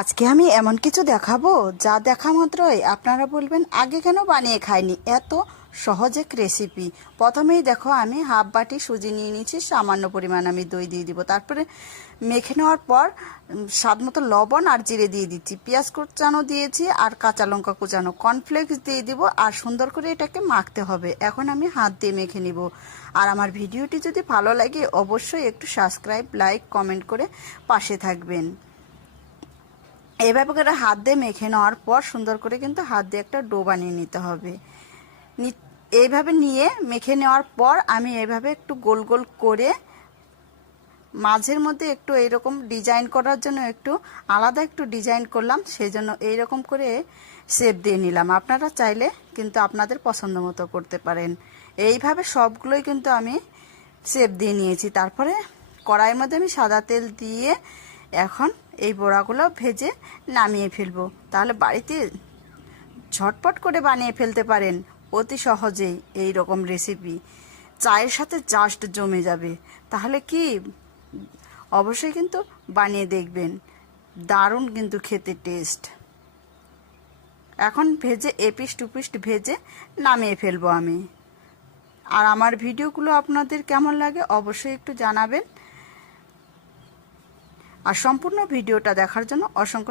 আজকে আমি এমন কিছু দেখাবো যা দেখা মাত্রই আপনারা বলবেন, আগে কেন বানিয়ে খাইনি? এত সহজ এক রেসিপি প্রথমেই দেখো, আমি হাফ বাটি সুজি নিয়ে নিয়েছি, সামান্য পরিমাণ আমি দই দিয়ে দিব। তারপরে মেখে নেওয়ার পর স্বাদ মতো লবণ আর জিরে দিয়ে দিচ্ছি। পেঁয়াজ কুচানো দিয়েছি আর কাঁচা লঙ্কা কুচানো। কর্নফ্লেক্স দিয়ে দিব আর সুন্দর করে এটাকে মাখতে হবে। এখন আমি হাত দিয়ে মেখে নিব। আর আমার ভিডিওটি যদি ভালো লাগে, অবশ্যই একটু সাবস্ক্রাইব লাইক কমেন্ট করে পাশে থাকবেন। এভাবে করে হাত দিয়ে মেখে নেওয়ার পর সুন্দর করে কিন্তু হাত দিয়ে একটা ডো বানিয়ে নিতে হবে। এইভাবে নিয়ে মেখে নেওয়ার পর আমি এভাবে একটু গোল গোল করে মাঝের মধ্যে একটু এইরকম ডিজাইন করার জন্য একটু আলাদা একটু ডিজাইন করলাম সেই জন্য এইরকম করে শেপ দিয়ে নিলাম। আপনারা চাইলে কিন্তু আপনাদের পছন্দ মতো করতে পারেন। এইভাবে সবগুলোই কিন্তু আমি শেপ দিয়ে নিয়েছি। তারপরে কড়াইয়ের মধ্যে আমি সাদা তেল দিয়ে এখন এই বড়াগুলো ভেজে নামিয়ে ফেলব। তাহলে বাড়িতে ঝটপট করে বানিয়ে ফেলতে পারেন। অতি সহজেই এই রকম রেসিপি চায়ের সাথে জাস্ট জমে যাবে। তাহলে কি? অবশ্যই কিন্তু বানিয়ে দেখবেন। দারুণ কিন্তু খেতে টেস্ট এখন ভেজে এপিস টুপিস্ট ভেজে নামিয়ে ফেলব আমি। আর আমার ভিডিওগুলো আপনাদের কেমন লাগে অবশ্যই একটু জানাবেন। আর সম্পূর্ণ ভিডিওটা দেখার জন্য অসংখ্য